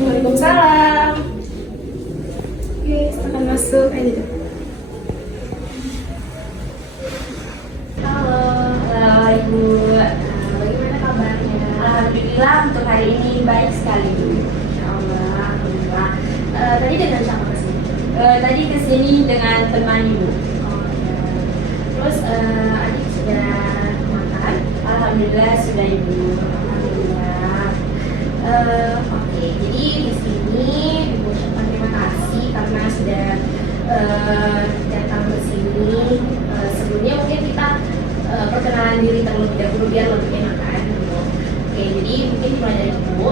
Waalaikumsalam. Oke, silakan masuk aja. Halo, Ibu. Bagaimana kabarnya? Alhamdulillah untuk hari ini baik sekali. Insya Allah, alhamdulillah. Tadi dengan siapa kesini? Tadi kesini dengan teman Ibu. Oh, ya. Terus adik sudah makan? Alhamdulillah sudah Ibu. Alhamdulillah. Oke, jadi di sini Ibu ucapkan terima kasih karena sudah datang ke sini. Sebelumnya mungkin kita perkenalan diri terlebih dahulu biar lebih enak kan gitu. Oke, jadi mungkin mulai dari Ibu.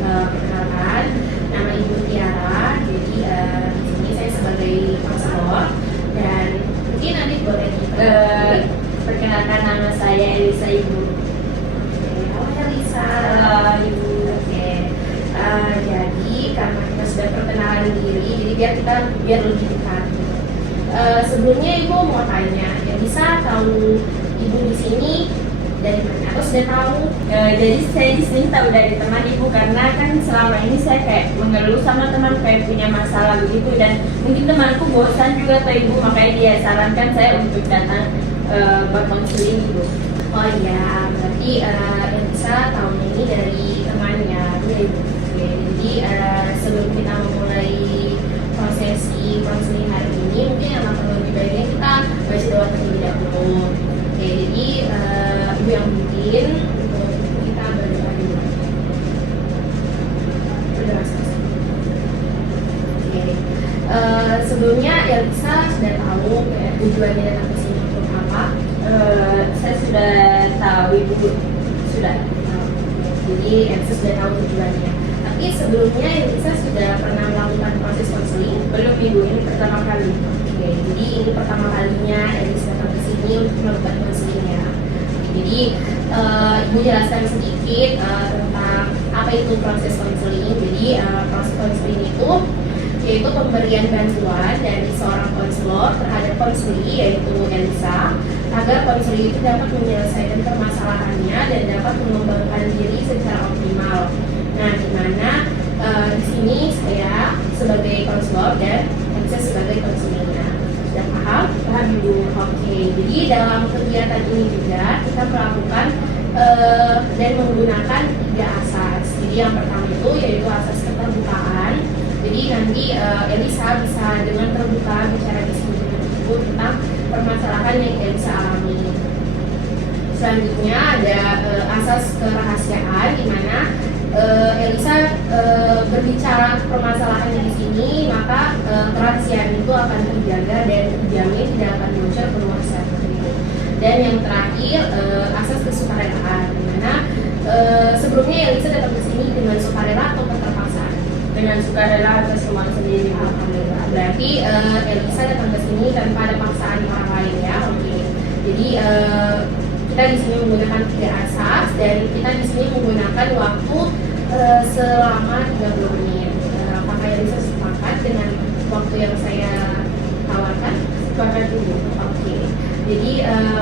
Perkenalkan, nama Ibu Tiara. Jadi di sini saya sebagai konselor dan mungkin nanti boleh perkenalkan nama saya Elisa Ibu. Oke, halo Elisa. Halo Ibu. Oke, jadi karena kita sudah perkenalan diri, jadi biar lebih dekat. Sebelumnya Ibu mau tanya, ya bisa tahu Ibu di sini dari mana atau sudah tahu? Jadi saya di sini tahu dari teman Ibu karena kan selama ini saya kayak mengeluh sama teman kayak punya masalah begitu dan mungkin temanku bosan juga atau Ibu makanya dia sarankan saya untuk datang berkonseling Ibu. Oh iya, berarti yang bisa tahu ini dari temannya. Oke, jadi sebelum kita memulai prosesi konseling hari ini, mungkin yang akan lebih baiknya kita baca doa terlebih dahulu. Oke, jadi Ibu yang bikin untuk kita berdoa dulu. Berdoa selesai. Oke, sebelumnya Elisa sudah tahu kayak tujuannya datang ke sini untuk apa? Saya sudah tahu Ibu sudah. Jadi Elisa sudah tahu tujuannya. Tapi sebelumnya Elisa sudah pernah melakukan proses konseling? Belum Ibu, ini pertama kali. Oke, jadi ini pertama kalinya Elisa datang ke sini untuk melakukan konselingnya. Jadi Ibu jelaskan sedikit tentang apa itu proses konseling. Jadi proses konseling itu yaitu pemberian bantuan dari seorang konselor terhadap konseli yaitu Elisa agar konseli itu dapat menyelesaikan permasalahannya dan dapat mengembangkan diri secara optimal. Nah, di mana di sini saya sebagai konselor dan Elisa sebagai konselingnya. Sudah paham? Paham Ibu. Oke, jadi dalam kegiatan ini juga kita melakukan dan menggunakan 3 asas. Jadi yang pertama itu yaitu asas keterbukaan. Jadi nanti Elisa bisa dengan terbuka bicara di sini dengan Ibu tentang permasalahan yang Elisa alami. Selanjutnya ada asas kerahasiaan di mana Elisa berbicara permasalahannya di sini, maka kerahasiaan itu akan terjaga dan dijamin tidak akan bocor keluar saat itu. Dan yang terakhir asas kesukarelaan, di mana sebelumnya Elisa datang ke sini dengan sukarela atau keterpaksaan? Dengan sukarela atas kemauan sendiri. Alhamdulillah. Berarti Elisa datang ke sini tanpa ada paksaan orang lain ya. Oke. Jadi kita di sini menggunakan 3 asas dan kita di sini menggunakan waktu selama 30 menit. Apakah Elisa sepakat dengan waktu yang saya tawarkan? Sepakat Ibu. Oke. Jadi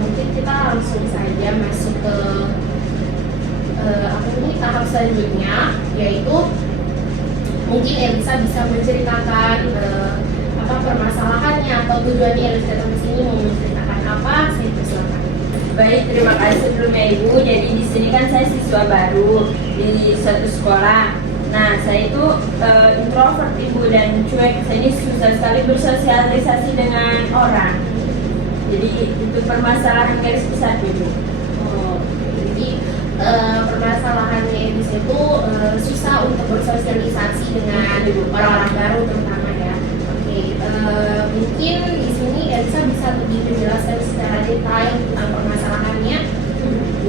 mungkin kita langsung saja masuk ke tahap selanjutnya, yaitu mungkin Elisa bisa menceritakan apa permasalahannya atau tujuannya Elisa datang ke sini, mau menceritakan apa, saya persilakan. Baik, terima kasih sebelumnya Ibu. Jadi di sini kan saya siswa baru di suatu sekolah. Nah, saya itu introvert Ibu dan cuek. Saya ini susah sekali bersosialisasi dengan orang. Jadi itu permasalahan garis besar Ibu. Oh, jadi permasalahannya itu susah untuk bersosialisasi dengan orang-orang baru terutama ya. Oke, mungkin di sini Elisa bisa lebih menjelaskan secara detail tentang permasalahannya.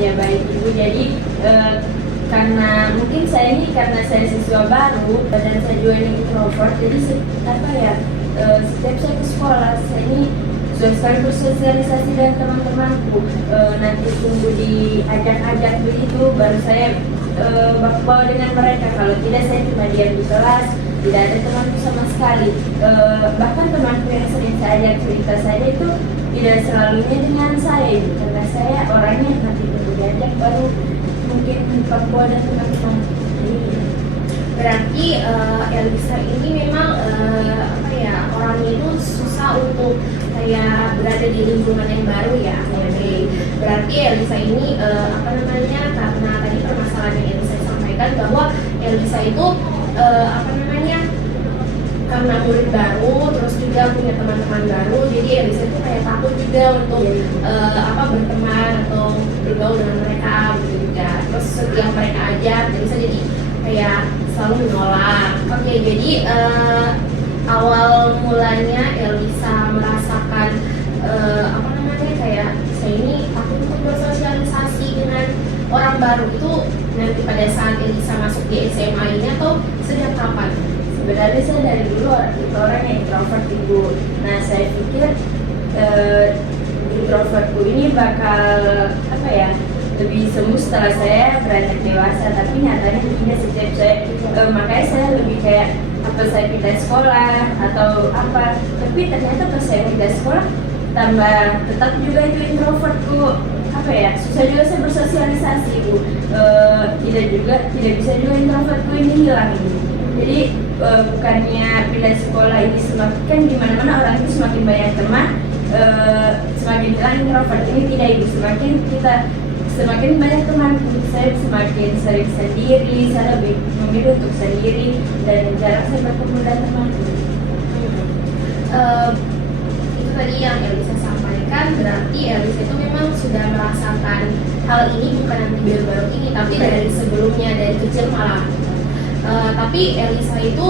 Ya baik Ibu. Jadi karena mungkin saya ini karena saya siswa baru dan saya juga ini introvert, jadi setiap saya ke sekolah saya ini susah sekali bersosialisasi dengan teman-temanku. Nanti tunggu diajak-ajak begitu baru saya bawa dengan mereka. Kalau tidak saya cuma diam di kelas, tidak ada temanku sama sekali. Bahkan temanku yang sering saya ajak cerita saya itu tidak selalunya dengan saya, karena saya orangnya nanti tunggu diajak baru mungkin bawa dan teman-teman. Berarti Elisa ini memang orangnya itu susah untuk kayak berada di lingkungan yang baru ya. Oke. Berarti Elisa ini karena tadi permasalahan yang Elisa sampaikan bahwa Elisa itu karena murid baru, terus juga punya teman-teman baru, jadi Elisa itu kayak takut juga untuk berteman atau bergaul dengan mereka gitu juga. Terus setiap mereka ajak, Elisa jadi kayak selalu menolak. Oke, jadi awal mulanya Elisa merasakan kayak saya ini takut untuk bersosialisasi dengan orang baru itu nanti pada saat Elisa masuk di SMA ini atau sejak kapan? Sebenarnya saya dari dulu orang yang introvert Ibu. Nah saya pikir introvertku ini bakal lebih sembuh setelah saya beranjak dewasa, tapi nyatanya tidak. Setiap saya makanya saya lebih kayak saya pindah sekolah atau apa, tapi ternyata pas saya pindah sekolah tambah tetap juga itu introvertku susah juga saya bersosialisasi Bu. Tidak bisa juga introvertku ini hilang ini. Jadi bukannya pindah sekolah ini semakin kan di mana-mana orang itu semakin banyak teman, semakin hilang introvert ini tidak Ibu. Semakin banyak teman, saya semakin sering sendiri, saya lebih memilih untuk sendiri dan jarang saya bertemu dengan teman. Itu tadi yang Elisa sampaikan, berarti Elisa itu memang sudah merasakan hal ini bukan nanti baru ini, tapi dari sebelumnya, dari kecil malah. Tapi Elisa itu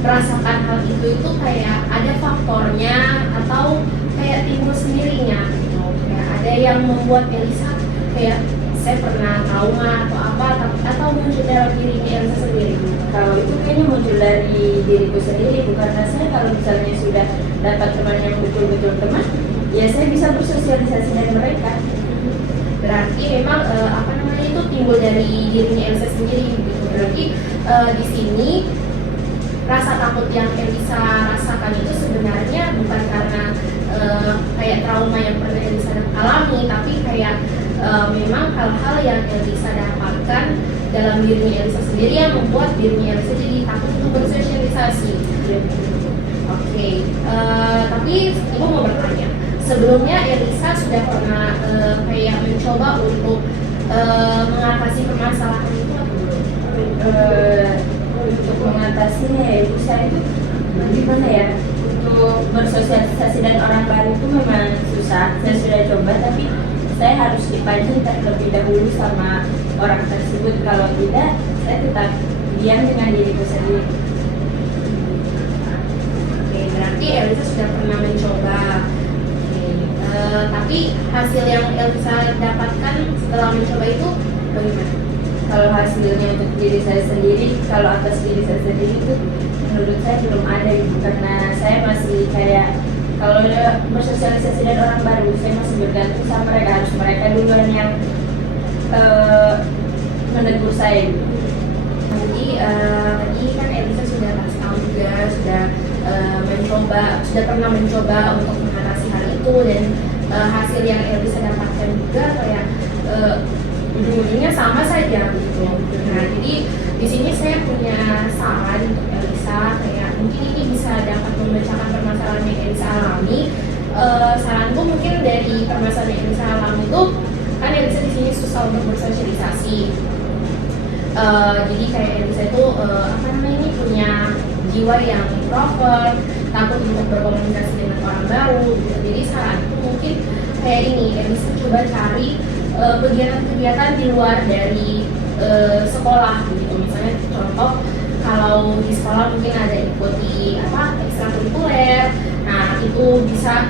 merasakan hal itu kayak ada faktornya atau kayak timbul sendirinya gitu. Kayak ada yang membuat Elisa kayak saya pernah trauma atau muncul dalam dirinya Elisa sendiri. Kalau itu kayaknya muncul dari diriku sendiri, bukan karena saya kalau misalnya sudah dapat teman yang betul-betul teman, ya saya bisa bersosialisasi dengan mereka. Berarti memang itu timbul dari dirinya Elisa sendiri gitu. Berarti di sini rasa takut yang Elisa rasakan itu sebenarnya bukan karena kayak trauma yang pernah Elisa alami, tapi kayak memang hal-hal yang Elisa dapatkan dalam dirinya Elisa sendiri yang membuat dirinya Elisa jadi takut untuk bersosialisasi. Oke. Tapi Ibu mau bertanya, sebelumnya Elisa sudah pernah mencoba untuk mengatasi permasalahan itu atau belum? Untuk mengatasinya ya Ibu, saya itu gimana ya, untuk bersosialisasi dan orang baru itu memang susah. Saya sudah coba tapi saya harus dipancing terlebih dahulu sama orang tersebut. Kalau tidak, saya tetap diam dengan diriku sendiri. Oke, berarti Elisa sudah pernah mencoba. Tapi hasil yang Elisa dapatkan setelah mencoba itu bagaimana? Kalau hasilnya untuk diri saya sendiri, kalau atas diri saya sendiri itu menurut saya belum ada Ibu, karena saya masih kayak kalau bersosialisasi dengan orang baru saya masih bergantung sama mereka, harus mereka duluan yang menegur saya. Jadi tadi kan Elisa sudah kasih tahu juga sudah pernah mencoba untuk mengatasi hal itu, dan hasil yang Elisa dapatkan juga kayak ujung-ujungnya sama saja gitu. Nah, jadi di sini saya punya saran untuk Elisa, kayak mungkin ini bisa dapat memecahkan permasalahan yang Elisa alami. Saranku mungkin dari permasalahan yang Elisa alami itu, kan Elisa di sini susah untuk bersosialisasi. Jadi kayak Elisa itu ini punya jiwa yang introvert, takut untuk berkomunikasi dengan orang baru gitu. Jadi saranku mungkin kayak ini, Elisa coba cari kegiatan-kegiatan di luar dari sekolah gitu. Misalnya contoh, kalau di sekolah mungkin ada ikuti ekstrakurikuler, nah itu bisa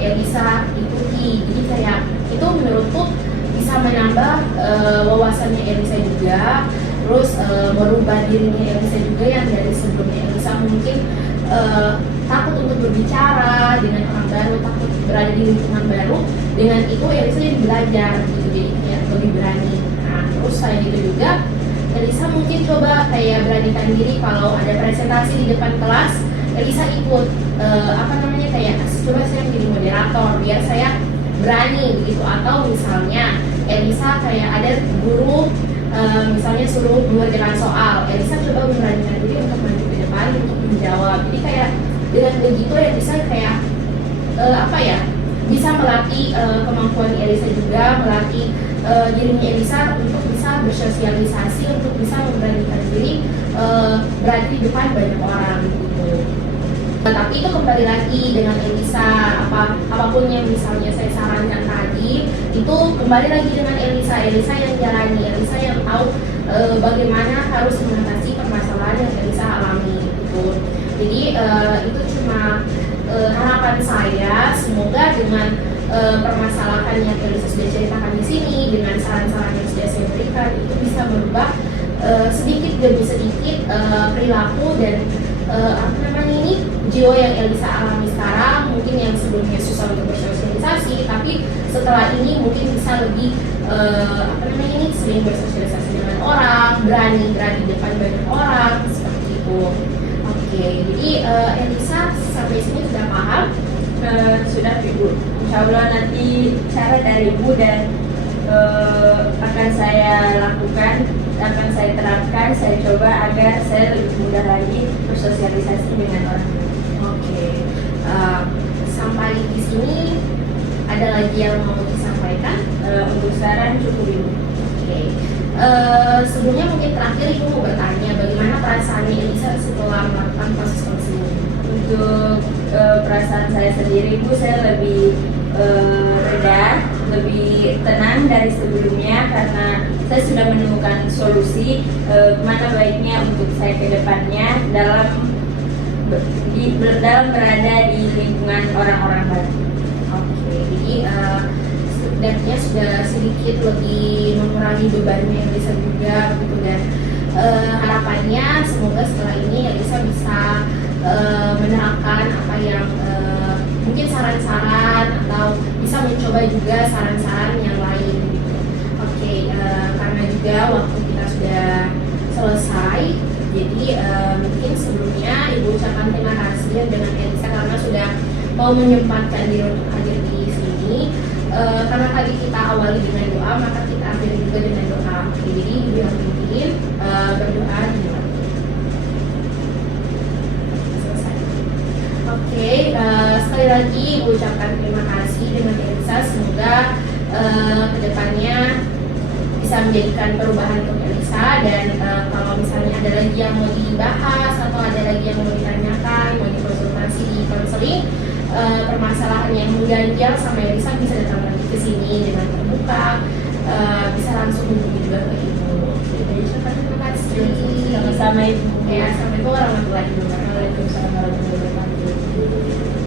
Elisa ikuti. Jadi kayak itu menurutku bisa menambah wawasannya Elisa juga, terus merubah dirinya Elisa juga yang dari sebelumnya Elisa mungkin takut untuk berbicara dengan orang baru, takut berada di lingkungan baru. Dengan itu Elisa jadi belajar gitu, jadi kayak lebih berani. Nah, terus saya gitu juga Elisa mungkin coba kayak beranikan diri kalau ada presentasi di depan kelas, Elisa ikut kayak coba saya menjadi moderator biar saya berani begitu. Atau misalnya Elisa kayak ada guru misalnya suruh mengerjakan soal, Elisa coba memberanikan diri untuk maju ke depan untuk menjawab. Jadi kayak dengan begitu Elisa kayak bisa melatih kemampuan Elisa juga, melatih dirinya Elisa untuk bisa bersosialisasi, untuk bisa memberanikan diri berada di depan banyak orang gitu. Tapi itu kembali lagi dengan Elisa, apapun yang misalnya saya sarankan tadi, itu kembali lagi dengan Elisa yang jalani, Elisa yang tahu bagaimana harus mengatasi permasalahan yang Elisa alami gitu. Jadi itu cuma harapan saya, semoga dengan permasalahan yang Elisa sudah ceritakan di sini, dengan saran-saran yang sudah saya berikan, itu bisa merubah sedikit demi sedikit perilaku dan jiwa yang Elisa alami sekarang. Mungkin yang sebelumnya susah untuk bersosialisasi, tapi setelah ini mungkin bisa lebih sering bersosialisasi dengan orang, berani di depan banyak orang seperti itu. Oke, jadi Elisa sampai sini sudah paham? Sudah Ibu. Insya Allah nanti cara dari Ibu dan akan saya lakukan, akan saya terapkan, saya coba agar saya lebih mudah lagi bersosialisasi dengan orang. Oke, sampai di sini ada lagi yang mau disampaikan? Untuk saran cukup Ibu. Oke, sebelumnya mungkin terakhir Ibu mau bertanya bagaimana perasaannya Elisa setelah melakukan proses konseling? Untuk perasaan saya sendiri Ibu, saya lebih reda, lebih tenang dari sebelumnya karena saya sudah menemukan solusi mana baiknya untuk saya ke depannya dalam berada di lingkungan orang-orang baru. Oke, jadi setidaknya sudah sedikit lebih mengurangi bebannya Elisa juga gitu, dan harapannya semoga setelah ini Elisa bisa menerapkan apa yang mungkin saran-saran atau bisa mencoba juga saran-saran yang lain gitu. Oke, karena juga waktu kita sudah selesai, jadi mungkin sebelumnya Ibu ucapkan terima kasih dengan Elisa karena sudah mau menyempatkan diri untuk hadir di sini. Karena tadi kita awali dengan doa, maka kita akhiri juga dengan doa. Oke, jadi Ibu yang pimpin berdoa dimulai. Oke, sekali lagi Ibu ucapkan terima kasih dengan Elisa. Semoga kedepannya bisa menjadikan perubahan untuk Elisa, dan kalau misalnya ada lagi yang mau dibahas atau ada lagi yang mau ditanyakan, mau dikonsultasi di konseling permasalahan yang mengganjal sama Elisa, bisa datang lagi ke sini dengan terbuka, bisa langsung hubungi juga ke Ibu. Oke, jadi ucapkan terima kasih. Sama-sama Ibu. Ya, assalamualaikum warahmatullahi wabarakatuh. Waalaikumsalam warahmatullahi wabarakatuh.